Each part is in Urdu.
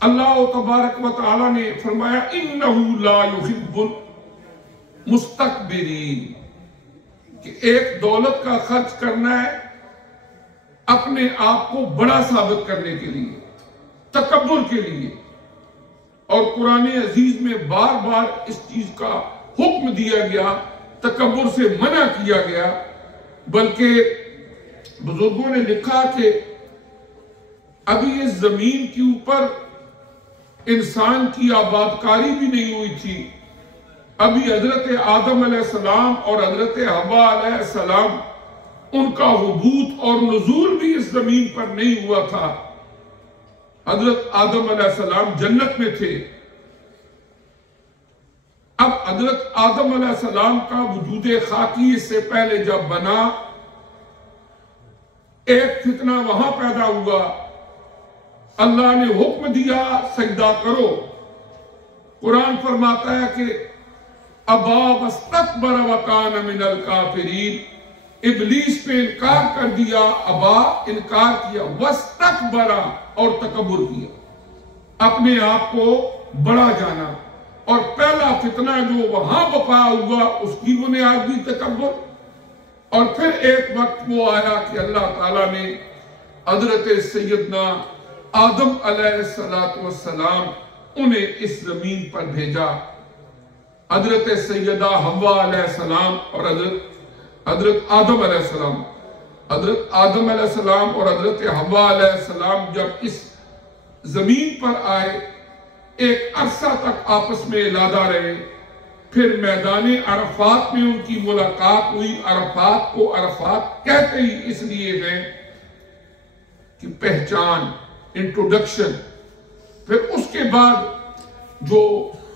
اللہ تبارک و تعالی نے فرمایا انہ لا یحب المستکبرین، کہ ایک دولت کا خرچ کرنا ہے اپنے آپ کو بڑا ثابت کرنے کے لیے، تکبر کے لیے، اور قرآن عزیز میں بار بار اس چیز کا حکم دیا گیا، تکبر سے منع کیا گیا۔ بلکہ بزرگوں نے لکھا کہ ابھی اس زمین کے اوپر انسان کی آبادکاری بھی نہیں ہوئی تھی، ابھی حضرت آدم علیہ السلام اور حضرت حوا علیہ السلام ان کا حبوط اور نزول بھی اس زمین پر نہیں ہوا تھا۔ حضرت آدم علیہ السلام جنت میں تھے، اب حضرت آدم علیہ السلام کا وجود خاکی اس سے پہلے جب بنا، ایک فتنہ وہاں پیدا ہوا، اللہ نے حکم دیا سجدہ کرو۔ قرآن فرماتا ہے کہ ابا واستکبر وکان من الکافرین، ابلیس پہ انکار کر دیا، ابا انکار کیا، واستکبر اور تکبر کیا، اپنے آپ کو بڑا جانا، اور پہلا فتنہ جو وہاں وقع ہوا اس کی بنیاد بھی تکبر۔ اور پھر ایک وقت وہ آیا کہ اللہ تعالیٰ نے حضرت سیدنا آدم علیہ السلام انہیں اس زمین پر بھیجا، حضرت سیدہ حوا علیہ السلام اور حضرت آدم علیہ السلام، حضرت آدم علیہ السلام اور حضرت حوا علیہ السلام جب اس زمین پر آئے، ایک عرصہ تک آپس میں علادہ رہے، پھر میدان عرفات میں ان کی ملاقات ہوئی۔ عرفات کو عرفات کہتے ہی اس لیے ہیں کہ پہچان، انٹروڈکشن۔ پھر اس کے بعد جو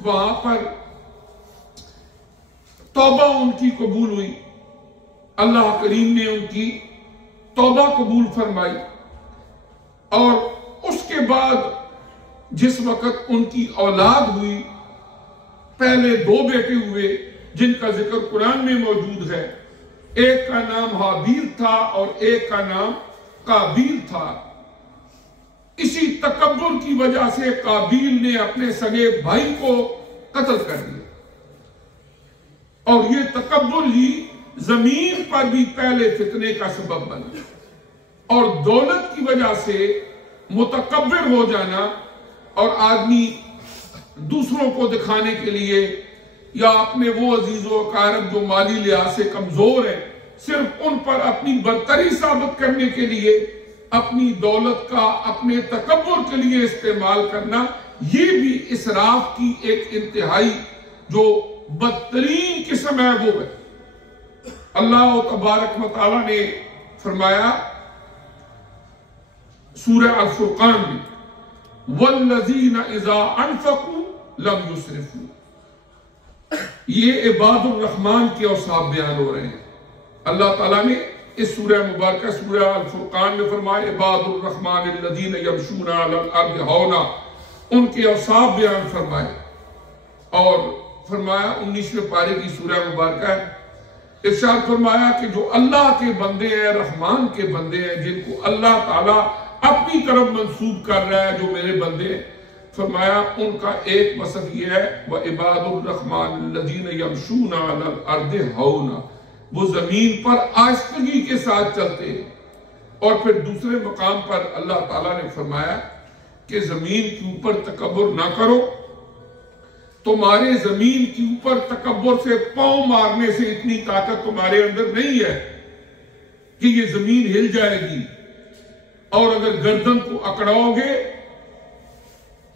وہاں پر توبہ ان کی قبول ہوئی، اللہ کریم نے ان کی توبہ قبول فرمائی، اور اس کے بعد جس وقت ان کی اولاد ہوئی، پہلے 2 بیٹے ہوئے جن کا ذکر قرآن میں موجود ہے، ایک کا نام حابیل تھا اور ایک کا نام قابیل تھا۔ اسی تکبر کی وجہ سے قابیل نے اپنے سگے بھائی کو قتل کر دیا، اور یہ تکبر ہی زمین پر بھی پہلے فتنے کا سبب بنا۔ اور دولت کی وجہ سے متکبر ہو جانا، اور آدمی دوسروں کو دکھانے کے لیے یا اپنے وہ عزیز و اقارب جو مالی لحاظ سے کمزور ہیں، صرف ان پر اپنی برتری ثابت کرنے کے لیے اپنی دولت کا اپنے تکبر کے لیے استعمال کرنا، یہ بھی اسراف کی ایک انتہائی جو بدترین قسم ہے وہ ہے۔ اللہ تبارک و تعالی نے فرمایا سورہ الفرقان میں وَالَّذِينَ إِذَا أَنفَقُوا لَمْ يُسْرِفُوا، یہ عباد الرحمن کے اوصاف بیان ہو رہے ہیں۔ اللہ تعالیٰ نے اس سورہ مبارکہ سورہ الفرقان میں فرمایا عباد الرحمن الذین یمشون علی الارض ہونا، ان کے اوصاف بیان فرمائے، اور فرمایا 19ویں پارے کی سورہ مبارکہ ہے، ارشاد فرمایا کہ جو اللہ کے بندے ہیں، رحمان کے بندے ہیں، جن کو اللہ تعالیٰ اپنی طرف منسوب کر رہا ہے، جو میرے بندے ہیں، فرمایا ان کا ایک وصف یہ ہے وَعِبَادُ الرَّحْمَنِ الَّذِينَ يَمْشُونَ عَلَى الْأَرْضِ هَوْنًا، وہ زمین پر آہستگی کے ساتھ چلتے ہیں۔ اور پھر دوسرے مقام پر اللہ تعالیٰ نے فرمایا کہ زمین کے اوپر تکبر نہ کرو، تمہارے زمین کے اوپر تکبر سے پاؤں مارنے سے اتنی طاقت تمہارے اندر نہیں ہے کہ یہ زمین ہل جائے گی، اور اگر گردن کو اکڑاؤ گے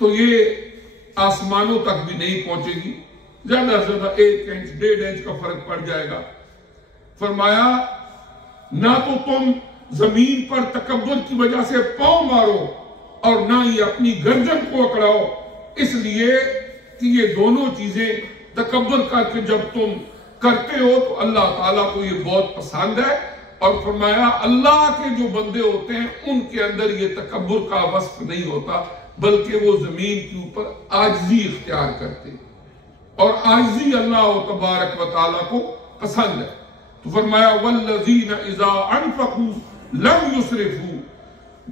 تو یہ آسمانوں تک بھی نہیں پہنچے گی، زیادہ سے زیادہ 1 انچ 1.5 انچ کا فرق پڑ جائے گا۔ فرمایا نہ تو تم زمین پر تکبر کی وجہ سے پاؤں مارو، اور نہ ہی اپنی گردن کو اکڑاؤ، اس لیے کہ یہ دونوں چیزیں تکبر کر کے جب تم کرتے ہو تو اللہ تعالیٰ کو یہ بہت پسند ہے۔ اور فرمایا اللہ کے جو بندے ہوتے ہیں ان کے اندر یہ تکبر کا وصف نہیں ہوتا، بلکہ وہ زمین کے اوپر عاجزی اختیار کرتے ہیں، اور عاجزی اللہ تبارک و تعالیٰ کو پسند ہے۔ تو فرمایا وَالَّذِينَ إِذَا أَنفَقُوا لَمْ يُسْرِفُوا،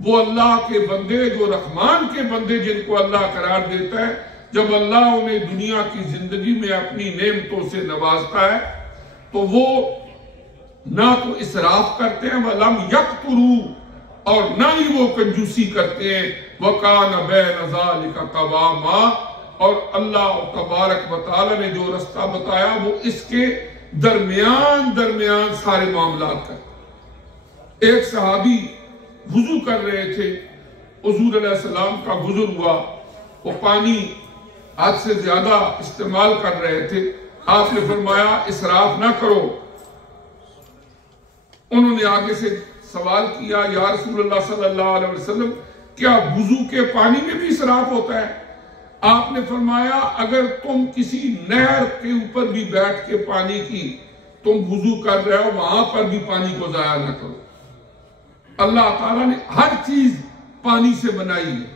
وہ اللہ کے بندے جو رحمان کے بندے جن کو اللہ قرار دیتا ہے، جب اللہ انہیں دنیا کی زندگی میں اپنی نعمتوں سے نوازتا ہے تو وہ نہ تو اسراف کرتے ہیں وَلَمْ يَقْتُرُوا، اور نہ ہی وہ کنجوسی کرتے ہیں، وَكَانَ بَيْنَ ذَلِكَ قَوَامًا، اور اللہ تبارک و تعالی نے جو رستہ بتایا وہ اس کے درمیان سارے معاملات کا۔ ایک صحابی وضو کر رہے تھے، حضور علیہ السلام کا گزر ہوا، وہ پانی حد سے زیادہ استعمال کر رہے تھے، آپ نے فرمایا اسراف نہ کرو۔ انہوں نے آگے سے سوال کیا، یا رسول اللہ صلی اللہ علیہ وسلم کیا وضو کے پانی میں بھی اسراف ہوتا ہے؟ آپ نے فرمایا اگر تم کسی نہر کے اوپر بھی بیٹھ کے پانی کی تم وضو کر رہے ہو، وہاں پر بھی پانی کو ضائع نہ کرو۔ اللہ تعالیٰ نے ہر چیز پانی سے بنائی ہے،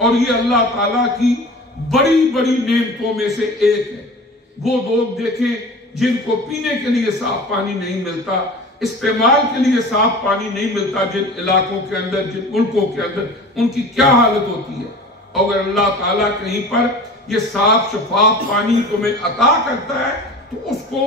اور یہ اللہ تعالیٰ کی بڑی بڑی نعمتوں میں سے ایک ہے۔ وہ لوگ دیکھیں جن کو پینے کے لیے صاف پانی نہیں ملتا، استعمال کے لیے صاف پانی نہیں ملتا، جن علاقوں کے اندر، جن ملکوں کے اندر، ان کی کیا حالت ہوتی ہے۔ اگر اللہ تعالیٰ کہیں پر یہ صاف شفاف پانی تمہیں عطا کرتا ہے تو اس کو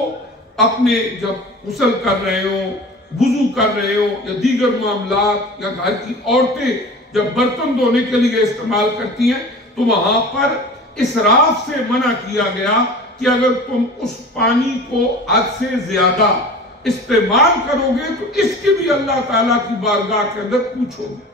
اپنے جب غسل کر رہے ہوں، وضو کر رہے ہوں، یا دیگر معاملات، یا گھر کی عورتیں جب برتن دھونے کے لیے استعمال کرتی ہیں تو وہاں پر اسراف سے منع کیا گیا کہ اگر تم اس پانی کو حد سے زیادہ استعمال کرو گے تو اس کی بھی اللہ تعالیٰ کی بارگاہ کے اندر پوچھو گے۔